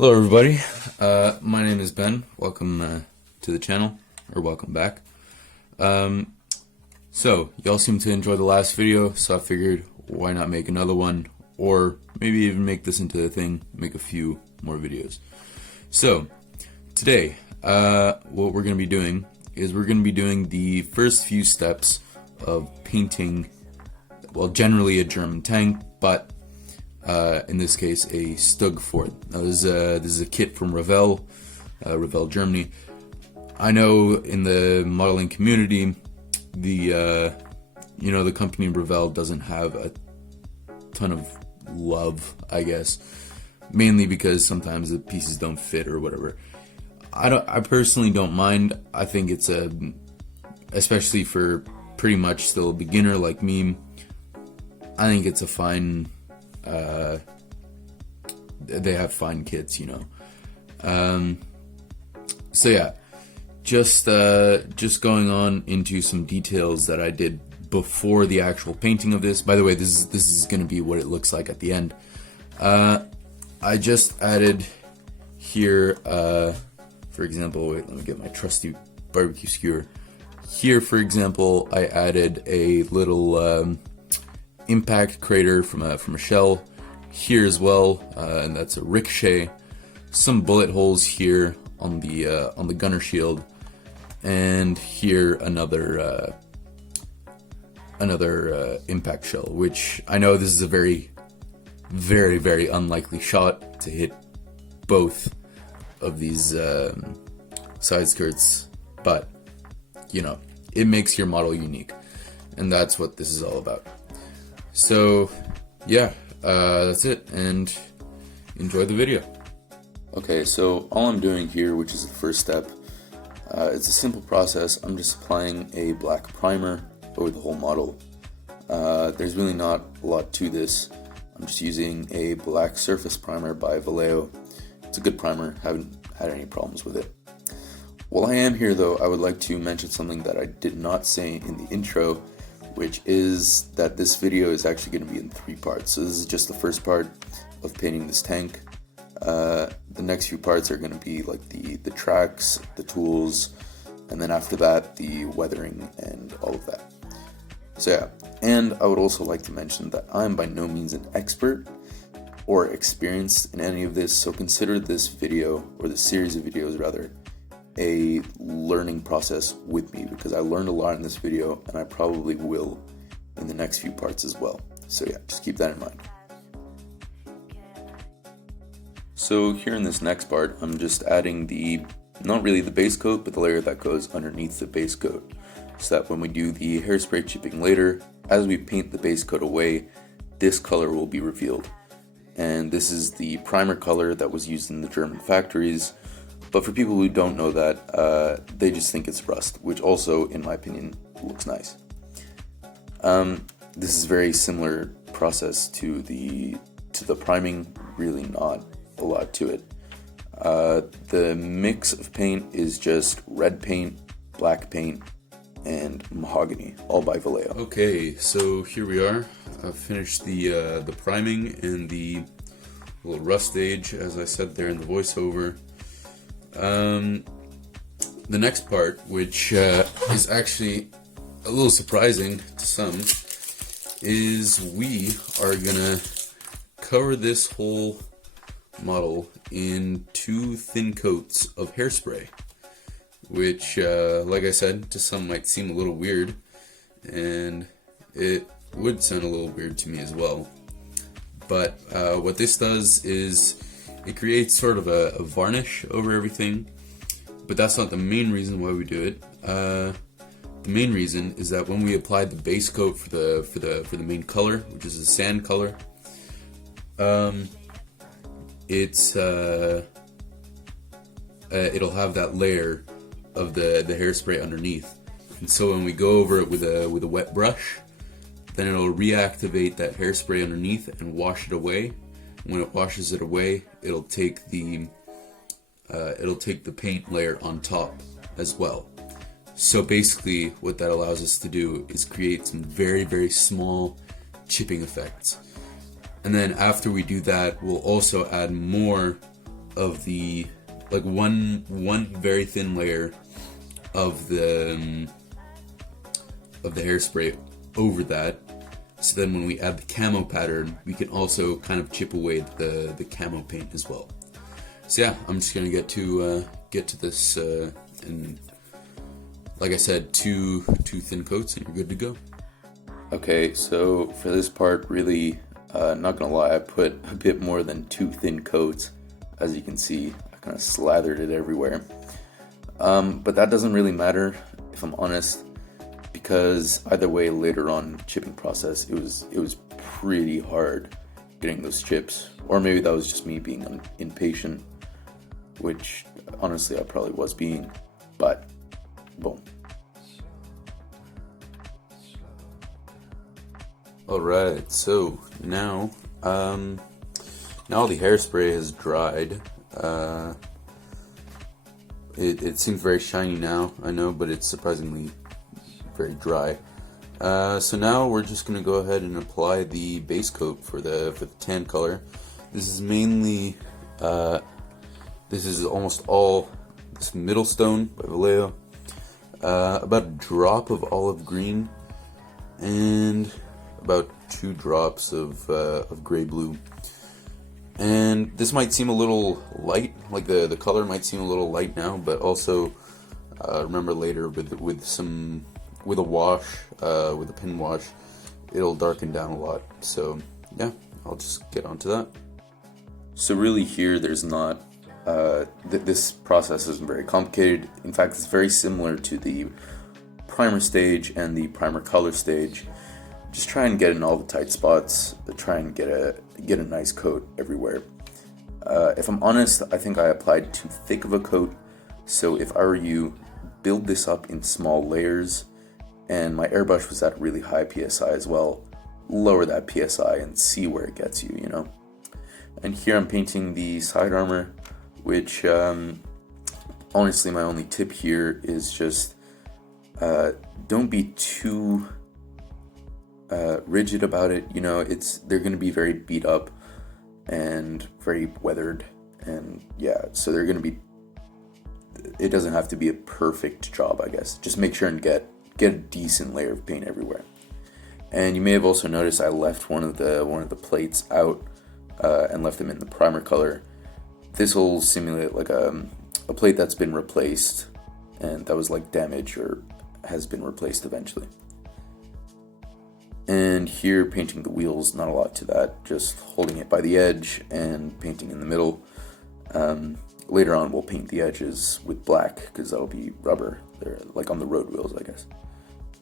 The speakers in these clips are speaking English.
Hello everybody, my name is Ben. Welcome to the channel, or welcome back. So, y'all seem to enjoy the last video, so I figured why not make another one, or maybe even make this into a thing, make a few more videos. So, today, what we're going to be doing is we're going to be doing the first few steps of painting, well, generally a German tank, but in this case, a StuG IV. Now, this is a kit from Revell, Germany. I know in the modeling community, the company Revell doesn't have a ton of love, I guess, mainly because sometimes the pieces don't fit or whatever. I personally don't mind. I think it's especially for pretty much still a beginner like me, I think it's a fine. They have fine kits, you know. So yeah, just going on into some details that I did before the actual painting of this. By the way, this is going to be what it looks like at the end. I just added here, for example, wait, let me get my trusty barbecue skewer. Here, for example, I added a little impact crater from a shell here as well, and that's a ricochet. Some bullet holes here on the gunner shield, and here another impact shell. Which I know this is a very, very, very unlikely shot to hit both of these side skirts, but you know, it makes your model unique, and that's what this is all about. So yeah, that's it, and enjoy the video. Okay, so all I'm doing here, which is the first step, it's a simple process. I'm just applying a black primer over the whole model. There's really not a lot to this. I'm just using a black surface primer by Vallejo. It's a good primer, haven't had any problems with it. While I am here though, I would like to mention something that I did not say in the intro, which is that this video is actually going to be in 3 parts. So this is just the first part of painting this tank. The next few parts are going to be like the tracks, the tools, and then after that the weathering and all of that. So yeah, and I would also like to mention that I'm by no means an expert or experienced in any of this, so consider this video, or this series of videos rather, a learning process with me, because I learned a lot in this video and I probably will in the next few parts as well. So yeah, just keep that in mind. So here in this next part, I'm just adding not really the base coat, but the layer that goes underneath the base coat, so that when we do the hairspray chipping later, as we paint the base coat away, this color will be revealed. And this is the primer color that was used in the German factories. But for people who don't know that, they just think it's rust, which also, in my opinion, looks nice. This is a very similar process to the priming, really not a lot to it. The mix of paint is just red paint, black paint, and mahogany, all by Vallejo. Okay, so here we are. I've finished the priming and the little rust stage, as I said there in the voiceover. The next part, which is actually a little surprising to some, is we are gonna cover this whole model in 2 thin coats of hairspray, which, like I said, to some might seem a little weird, and it would sound a little weird to me as well. But what this does is it creates sort of a varnish over everything, but that's not the main reason why we do it. The main reason is that when we apply the base coat for the main color, which is a sand color, it'll have that layer of the hairspray underneath, and so when we go over it with a wet brush, then it'll reactivate that hairspray underneath and wash it away. When it washes it away, it'll take the paint layer on top as well. So basically what that allows us to do is create some very, very small chipping effects. And then after we do that, we'll also add more of the, like one very thin layer of the hairspray over that. So then when we add the camo pattern, we can also kind of chip away the camo paint as well. So yeah, I'm just gonna get to this, and like I said, two thin coats and you're good to go. Okay, so for this part, really, not gonna lie, I put a bit more than 2 thin coats. As you can see, I kind of slathered it everywhere. But that doesn't really matter, if I'm honest, because either way, later on in the chipping process, it was pretty hard getting those chips. Or maybe that was just me being impatient, which honestly I probably was being, but boom. Alright, so now the hairspray has dried. It seems very shiny now, I know, but it's surprisingly very dry. So now we're just going to go ahead and apply the base coat for the tan color. This is mainly, this is almost all this Middle Stone by Vallejo, about a drop of olive green, and about 2 drops of gray blue. And this might seem a little light, like the color might seem a little light now, but also remember later with a wash, with a pin wash, it'll darken down a lot. So yeah, I'll just get onto that. So really here, there's not, this process isn't very complicated. In fact, it's very similar to the primer stage and the primer color stage. Just try and get in all the tight spots, try and get a nice coat everywhere. If I'm honest, I think I applied too thick of a coat, so if I were you, build this up in small layers, and my airbrush was at really high PSI as well. Lower that PSI and see where it gets you, you know? And here I'm painting the side armor, which honestly my only tip here is just don't be too rigid about it. You know, they're going to be very beat up and very weathered, and yeah, so they're going to be, it doesn't have to be a perfect job, I guess. Just make sure and get a decent layer of paint everywhere. And you may have also noticed I left one of the plates out and left them in the primer color. This will simulate like a plate that's been replaced and that was like damaged or has been replaced eventually. And here, painting the wheels, not a lot to that, just holding it by the edge and painting in the middle. Later on we'll paint the edges with black because that'll be rubber. They're like on the road wheels, I guess.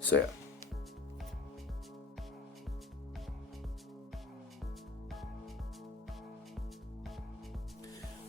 So yeah.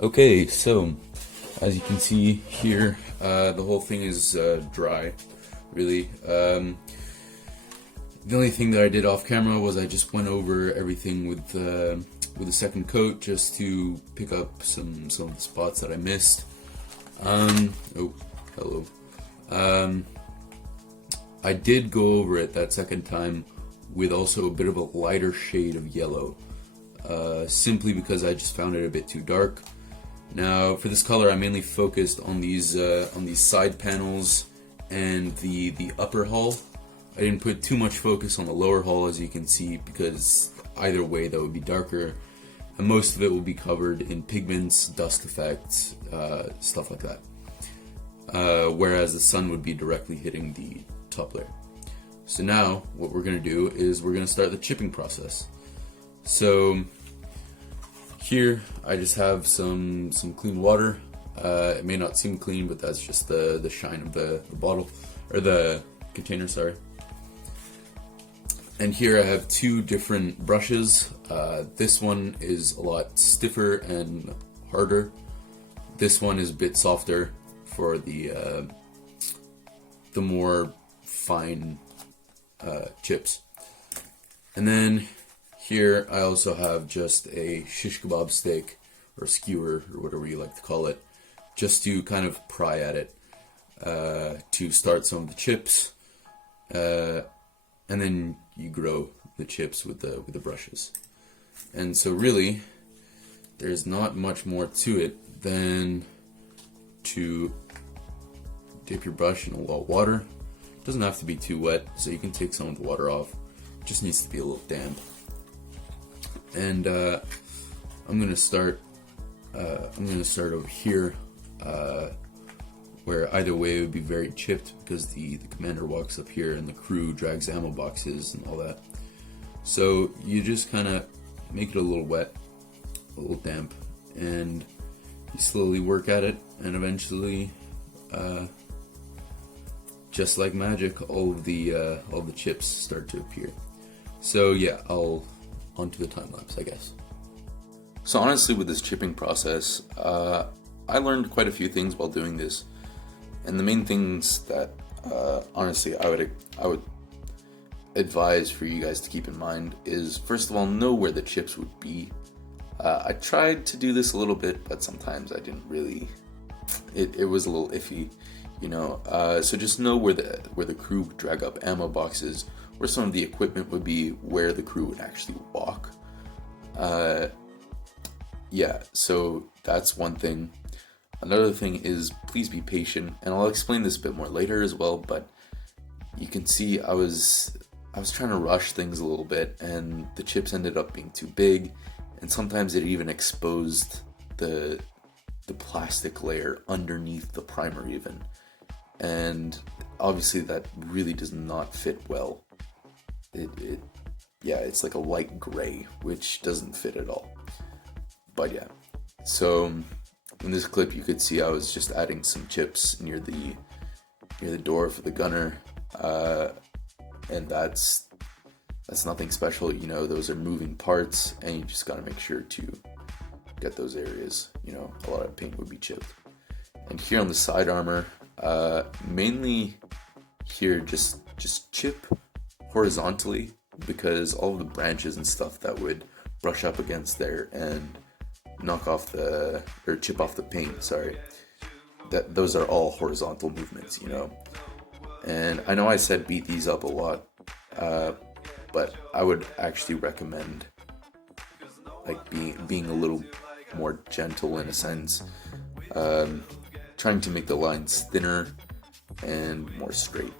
Okay, so as you can see here, the whole thing is dry, really. The only thing that I did off camera was I just went over everything with a second coat just to pick up some of the spots that I missed. Oh, hello. I did go over it that second time with also a bit of a lighter shade of yellow, simply because I just found it a bit too dark. Now for this color I mainly focused on these side panels and the upper hull. I didn't put too much focus on the lower hull, as you can see, because either way that would be darker, and most of it will be covered in pigments, dust effects, stuff like that. Whereas the sun would be directly hitting the top layer. So now what we're going to do is we're going to start the chipping process. So here I just have some clean water. It may not seem clean, but that's just the shine of the bottle, or the container, sorry. And here I have 2 different brushes. This one is a lot stiffer and harder. This one is a bit softer for the more fine chips. And then here I also have just a shish kebab stick or skewer or whatever you like to call it, just to kind of pry at it to start some of the chips. And then you grow the chips with the brushes. And so really, there's not much more to it than to dip your brush in a lot of water. It doesn't have to be too wet, so you can take some of the water off. It just needs to be a little damp. And I'm gonna start over here, where either way it would be very chipped because the commander walks up here and the crew drags ammo boxes and all that. So you just kind of make it a little wet, a little damp, and you slowly work at it, and eventually, just like magic, all the chips start to appear. So yeah, onto the time lapse, I guess. So honestly, with this chipping process, I learned quite a few things while doing this, and the main things that honestly I would advise for you guys to keep in mind is, first of all, know where the chips would be. I tried to do this a little bit, but sometimes I didn't really. It was a little iffy, you know. So just know where the crew would drag up ammo boxes, where some of the equipment would be, where the crew would actually walk. Yeah, so that's one thing. Another thing is, please be patient, and I'll explain this a bit more later as well, but you can see I was trying to rush things a little bit, and the chips ended up being too big, and sometimes it even exposed the plastic layer underneath the primer even. And obviously that really does not fit well. It's like a light gray, which doesn't fit at all. But yeah, so in this clip you could see I was just adding some chips near the door for the gunner, and that's nothing special, you know. Those are moving parts, and you just gotta make sure to get those areas, you know. A lot of paint would be chipped. And here on the side armor, mainly here just chip horizontally, because all of the branches and stuff that would brush up against there and chip off the paint, sorry, those are all horizontal movements, you know. And I know I said beat these up a lot, but I would actually recommend like being a little more gentle in a sense, trying to make the lines thinner and more straight.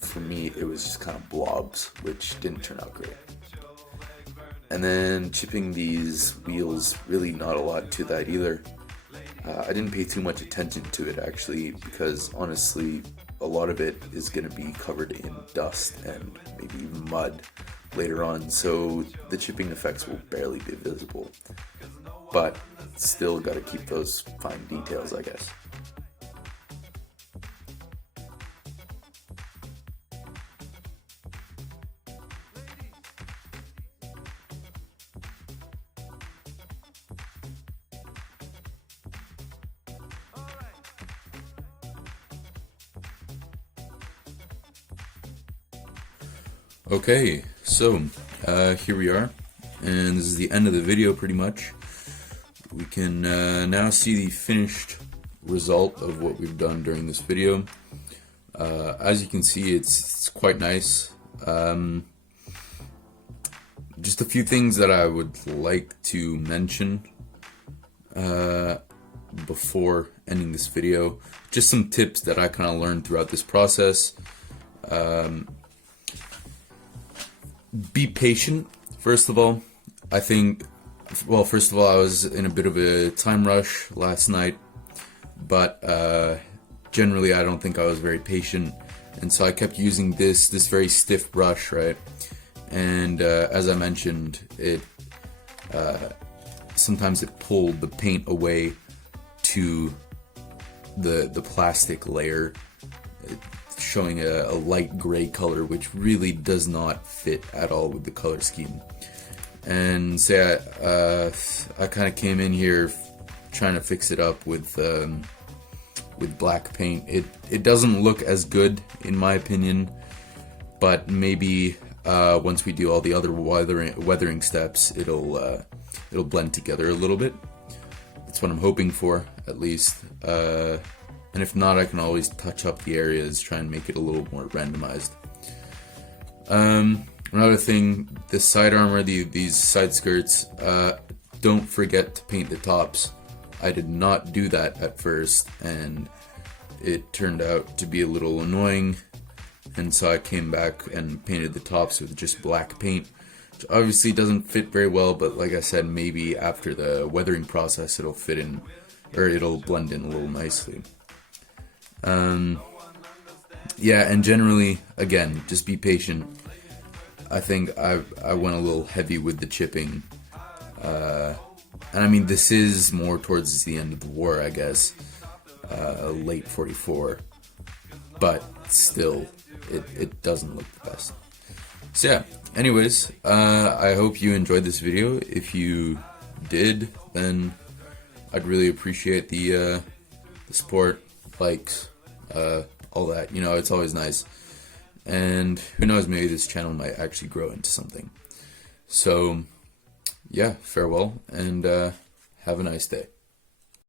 For me, it was just kind of blobs, which didn't turn out great. And then chipping these wheels, really not a lot to that either. I didn't pay too much attention to it actually, because honestly, a lot of it is going to be covered in dust and maybe even mud later on, so the chipping effects will barely be visible. But still got to keep those fine details, I guess. Okay, so here we are, and this is the end of the video pretty much. We can now see the finished result of what we've done during this video. As you can see, it's quite nice. Just a few things that I would like to mention before ending this video. Just some tips that I kind of learned throughout this process. Be patient, first of all. I think, well, first of all, I was in a bit of a time rush last night, but generally I don't think I was very patient, and so I kept using this very stiff brush, right? And as I mentioned, it sometimes it pulled the paint away to the plastic layer, showing a light gray color, which really does not fit at all with the color scheme. And so I kind of came in here trying to fix it up with black paint. It doesn't look as good in my opinion, but maybe once we do all the other weathering steps, it'll blend together a little bit. That's what I'm hoping for, at least. And if not, I can always touch up the areas, try and make it a little more randomized. Another thing, the side armor, these side skirts, don't forget to paint the tops. I did not do that at first, and it turned out to be a little annoying, and so I came back and painted the tops with just black paint, which obviously doesn't fit very well, but like I said, maybe after the weathering process it'll fit in, or it'll blend in a little nicely. Yeah, and generally, again, just be patient. I think I went a little heavy with the chipping, and I mean, this is more towards the end of the war, I guess, late 44, but still, it doesn't look the best. So yeah, anyways, I hope you enjoyed this video. If you did, then I'd really appreciate the support, likes, all that, you know, it's always nice. And who knows, maybe this channel might actually grow into something. So, yeah, farewell, and have a nice day.